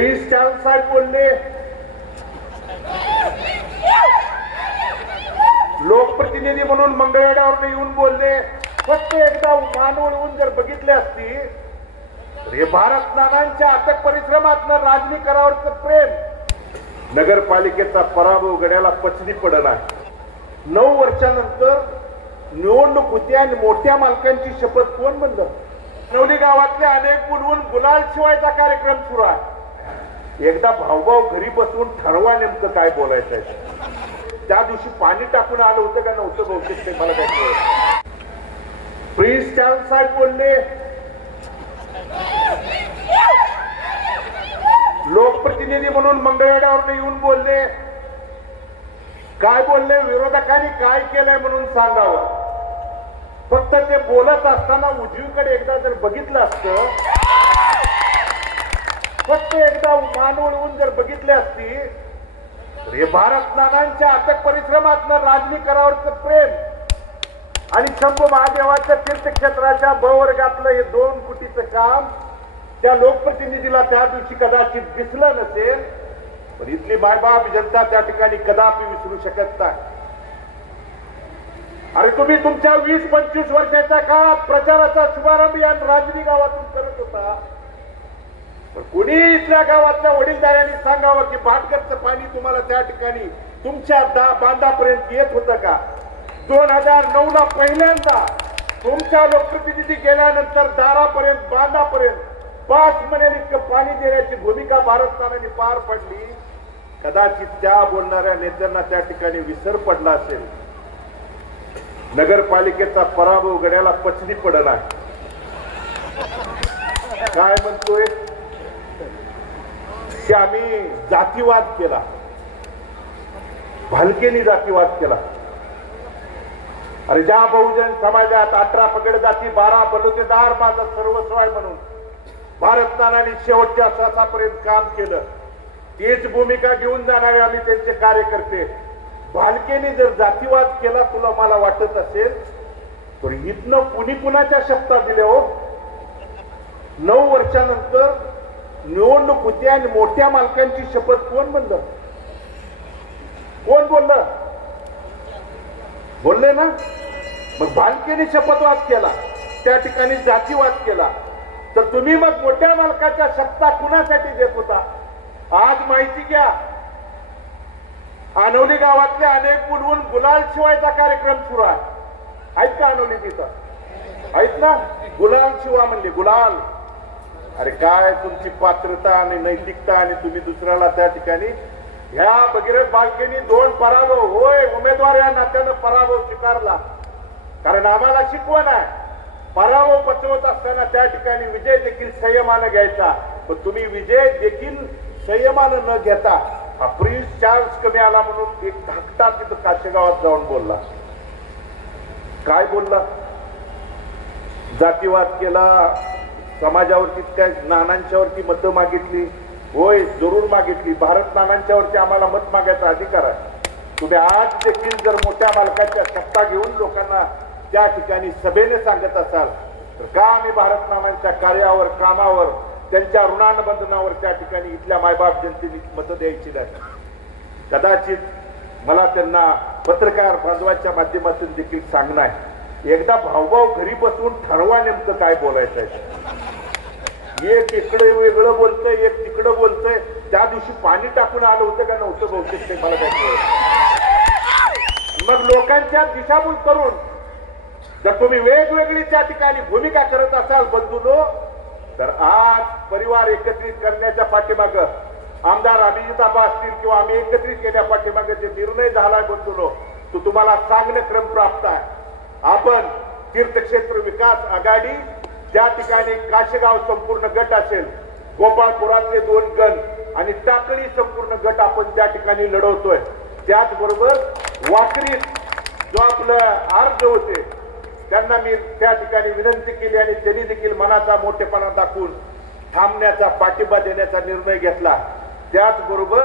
Prince Charles साहेब बोलले लोकप्रतिनिधी म्हणून मंगळवेड्यावर येऊन बोलले. फक्त एकदा मान वळवून जर बघितले असती हे भारत नानांच्या अथक परिश्रमात राजनी करावरचं प्रेम नगरपालिकेचा पराभव गड्याला पचनी पडला नऊ वर्षानंतर निवडणूक होती आणि मोठ्या मालकांची शपथ कोण म्हणलं नवली गावातले अनेक बुडवून गुलाल शिवायचा कार्यक्रम सुरू आहे. एकदा भाऊभाऊ घरी बसवून ठरवा नेमकं काय बोलायचं आहे. त्या दिवशी पाणी टाकून आलं होतं का नव्हतं बहुतेक ते मला काय प्रिन्स चार्ल्स साहेब बोलले लोकप्रतिनिधी म्हणून मंगळवेड्यावर येऊन बोलले काय बोलले विरोधकांनी काय केलंय म्हणून सांगावं. फक्त ते बोलत असताना उजवीकडे एकदा जर बघितलं असतं फक्त एकदा मान वळवून जर बघितले असती तर हे भारत नानांच्या अथक परिश्रमातनं राजनी करावरचं प्रेम आणि शंभू महादेवाच्या तीर्थक्षेत्राच्या बवर्गातलं वर्गातलं हे दोन कोटीचं काम त्या लोकप्रतिनिधीला त्या दिवशी कदाचित दिसलं नसेल पण इथली मायबाप जनता त्या ठिकाणी कदापि विसरू शकत नाही. अरे तुम्ही तुमच्या वीस पंचवीस वर्षाच्या काळात प्रचाराचा शुभारंभ या राजनी गावातून करत होता. पण कुणी इथल्या गावातल्या वडीलदारांनी सांगावं की भाटकरचं पाणी तुम्हाला त्या ठिकाणी तुमच्या दा बांधापर्यंत येत होतं का? दोन हजार नऊ ला पहिल्यांदा तुमच्या लोकप्रतिनिधी गेल्यानंतर दारापर्यंत बांधापर्यंत पाच महिन्यात इतकं पाणी देण्याची भूमिका भारताने पार पडली. कदाचित त्या बोलणाऱ्या नेत्यांना त्या ठिकाणी विसर पडला असेल. नगरपालिकेचा पराभव गड्याला पचनी पडला. काय म्हणतोय? की आम्ही जातीवाद केला भालकेनी जातीवाद केला. अरे ज्या बहुजन समाजात अठरा पगड जाती बारा बलुतेदार माझा सर्वस्व आहे म्हणून भारतनानाने शेवटच्या श्वासापर्यंत काम केलं. तीच भूमिका घेऊन जाणारे आम्ही त्यांचे कार्यकर्ते. भालकेने जर जातीवाद केला तुला मला वाटत असेल तर इथनं कुणी कुणाच्या शब्दात दिल्या हो? नऊ वर्षानंतर निवडणूक होती आणि मोठ्या मालकांची शपथ कोण म्हणलं कोण बोललं? बोलले ना? मग बालकेने शपथवाद केला. त्या ठिकाणी जातीवाद केला. तर तुम्ही मग मोठ्या मालकाच्या सत्ता कुणासाठी देत होता? आज माहिती घ्या. आनवली गावातले अनेक बुडवून गुलाल शिवायचा कार्यक्रम सुरू आहे. आहेत का आनवली तिथं? आहेत ना? गुलाल शिवा म्हणले गुलाल. अरे काय तुमची पात्रता आणि नैतिकता आणि तुम्ही दुसऱ्याला त्या ठिकाणी ह्या भगीरथ बालकेनी दोन पराभव होय उमेदवार या नात्यानं पराभव स्वीकारला. कारण आम्हाला शिकवण आहे. पराभव पचवत असताना त्या ठिकाणी विजय देखील संयमानं घ्यायचा. पण तुम्ही विजय देखील संयमानं न घेता हा प्रिन्स चार्ल्स कमी आला म्हणून एक धाकटा तिथं काशेगावात जाऊन बोलला. काय बोलला? जातीवाद केला समाजावरती त्या नानांच्यावरती मतं मागितली. होय जरूर मागितली. भारत नानांच्यावरती आम्हाला मत मागायचा अधिकार आहे. तुम्ही आज देखील जर मोठ्या मालकाच्या सत्ता घेऊन लोकांना त्या ठिकाणी सभेने सांगत असाल तर का आम्ही भारत नानांच्या कार्यावर कामावर त्यांच्या ऋणानुबंधनावर त्या ठिकाणी इथल्या मायबाप जनतेने मतं द्यायची नाही? कदाचित मला त्यांना पत्रकार बांधवाच्या माध्यमातून देखील सांगणं आहे. एकदा भाऊभाऊ घरी बसून ठरवा नेमकं काय बोलायचं आहे. एक इकडे वेगळं बोलतंय एक तिकडं बोलतंय. त्या दिवशी पाणी टाकून आलं होतं का नव्हतं बहुतेक ते मला काय मग लोकांच्या दिशाभूल करून जर तुम्ही वेगवेगळी त्या ठिकाणी भूमिका करत असाल बंधूनो तर आज परिवार एकत्रित करण्याच्या पाठीमाग आमदार अभिजित आबा असतील किंवा आम्ही एकत्रित केल्या पाठीमागे जे निर्णय झालाय बंधूनो तो तुम्हाला सांगणे क्रम प्राप्त आहे. आपण तीर्थक्षेत्र विकास आघाडी त्या ठिकाणी काशेगाव संपूर्ण गट असेल गोपाळपुरातले दोन गण आणि टाकळी संपूर्ण गट आपण त्या ठिकाणी लढवतोय त्याचबरोबर वाकरीत जो आपलं अर्ज होते त्यांना मी त्या ठिकाणी विनंती केली आणि त्यांनी देखील मनाचा मोठेपणा दाखवून थांबण्याचा पाठिंबा देण्याचा निर्णय घेतला. त्याचबरोबर